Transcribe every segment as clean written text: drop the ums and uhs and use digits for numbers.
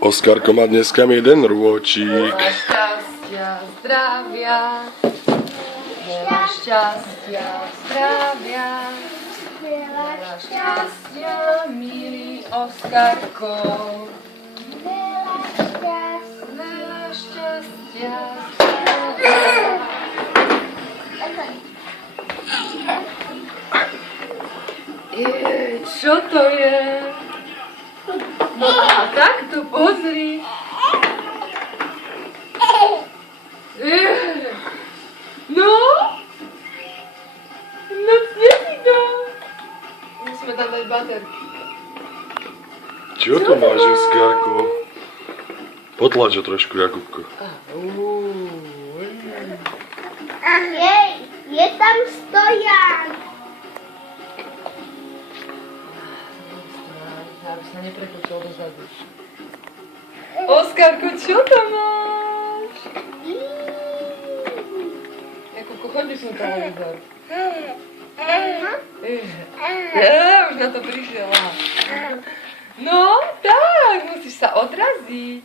Oskarko má dneska jeden rôčik. Veľa šťastia, zdravia. Veľa šťastia, zdravia. Veľa šťastia, milý Oskarko. Veľa šťastia, zdravia. Čo to je? No a takto pozri. No? No kde si to? Musíme tam dať baterky. Čo to máš, Oskarko? Potlač ho trošku, Jakubko. Je tam stojan. Aby sa nepretočil dozadu. Oskarko, čo tam máš? Jakubko, choď vypnúť televízor. Už na to prišiel. No, tak, musíš sa odraziť.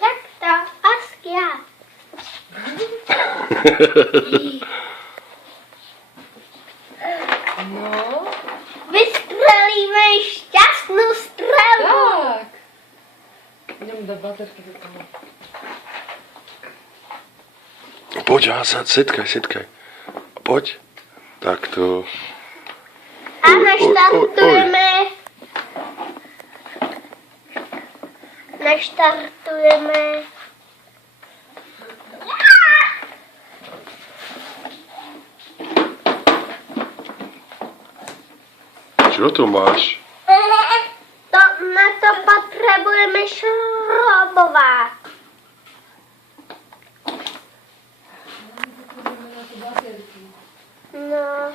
Takto, Oskia. No, Vystrelíme šťastnú strelu. tak. Idem dať baterky do toho. Poď, setkaj. Poď. Takto. A naštartujeme. Čo to máš? Na to potrebujeme šrobovák. No.